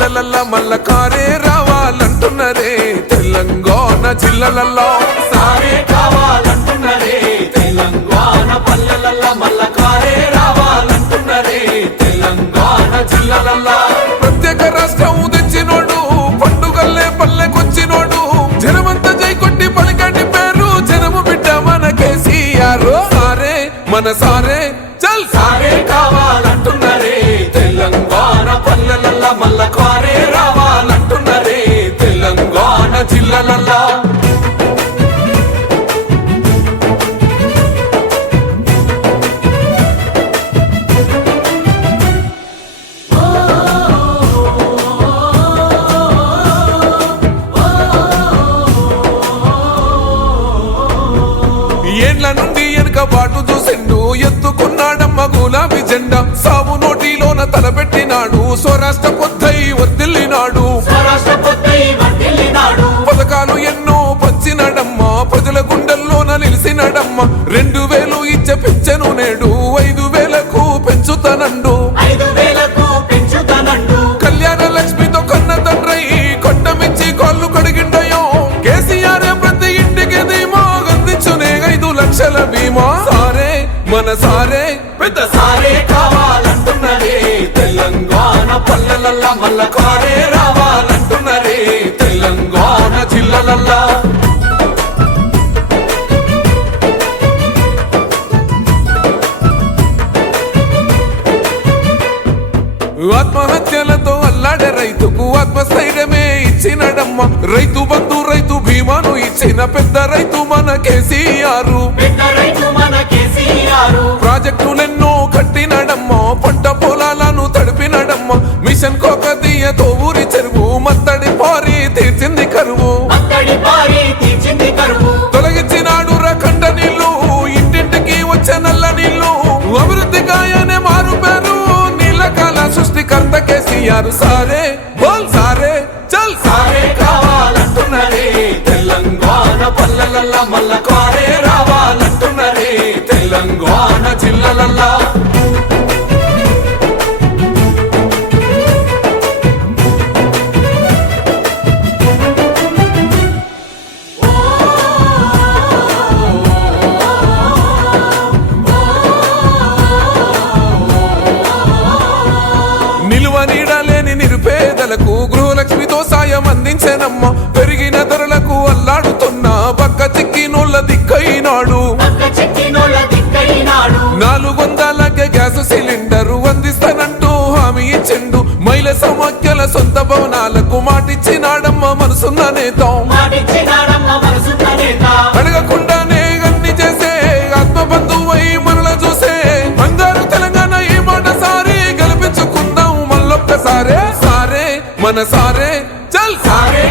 పల్లెలల్లా మల్ల కారే రావాలంటున్నరే తెలంగాణ జిల్లాలల్లో సారే కావాలంటున్నరే తెలంగాణ పల్లెలల్లా మల్ల కారే రావాలంటున్నరే తెలంగాణ జిల్లాలల్లా ప్రత్యేక రాష్ట్రం తెచ్చినోడు పండుగల్లే పల్లెకొచ్చినోడు జనమంతా జై కొట్టి పలికండి పేరు జనము బిడ్డ మన కేసీఆర్ సారే మన సారే చల్ సారే కావాలంటున్నరే తెలంగాణ పల్లెలల్లా మల్ల కారే రావాలంటున్నరే తెలంగాణ జిల్లాలల్లా ఏండ్ల నుండి వెనుక బాటు చూసిండు ఎత్తుకున్నాడమ్మ గులాబీ జెండా సాగు నోటిలోన తలపెట్టినాడు స్వరాష్ట్ర పొద్దై వర్దిల్లినాడు పథకాలు ఎన్నో పంచినాడమ్మ ప్రజల గుండెల్లోన నిలిసినాడమ్మ 2000 ఇచ్చే పెంచెను నేడు 5000కు పెంచుతానండు కళ్యాణ లక్ష్మితో కన్న తండ్రై కొండమిచ్చి కాళ్ళు కడిగిండయో కేసీఆర్ ప్రతి ఇంటికి ధీమా అందించునే 5 లక్షల బీమా సారే మన సారే పెద్ద సారే కావాలంటున్నరే తెలంగాణ పల్లెలల్లా మల్ల కారే రావాలంటున్నరే తెలంగాణ జిల్లాలల్లా ఆత్మహత్యలతో అల్లాడే రైతుకు ఆత్మస్థైర్యమే ఇచ్చినడమ్మ రైతు బంధు రైతు బీమాను ఇచ్చిన పెద్ద రైతు మన కేసీఆర్ ప్రాజెక్టులెన్నో కట్టినడమ్మ పంట పొలాలను తడిపినడమ్మ మిషన్ కోకతీయతో ఊరి చెరువు మత్తడి పారి తీర్చింది కరువు తొలగించినాడు రకండ నీళ్లు ఇంటింటికి వచ్చే నల్ల నీళ్లు అభివృద్ధి గాయనే మారు పేరు నీలకాల సృష్టికర్త కేసీఆర్ సారే బోల్ సారే చల్ సారే కావాలంటున్నరే తెలంగాణ పల్లెలల్లా మల్ల కారే రావాలంటున్నరే తెలంగాణ జిల్లాలల్లా నిలువ నీడలేని నిరుపేదలకు గృహలక్ష్మితో సాయం అందించనమ్మ పెరిగిన ధరలకు అల్లాడుతున్న పక్క చిక్కినోళ్ళ దిక్కైనాడు 400కే గ్యాస్ సిలిండరు అందిస్తానంటూ హామీ ఇచ్చిండు మహిళ సమాఖ్యల సొంత భవనాలకు మాటిచ్చినాడమ్మ మనసున్న నేత అడగకుండానే అన్ని చేసే ఆత్మబంధువై మనల చూసే బంగారు తెలంగాణ ఈ మాట సారి గెలిపించుకుందాం మళ్ళొక్కసారే సారే మన సారే చల్ సారే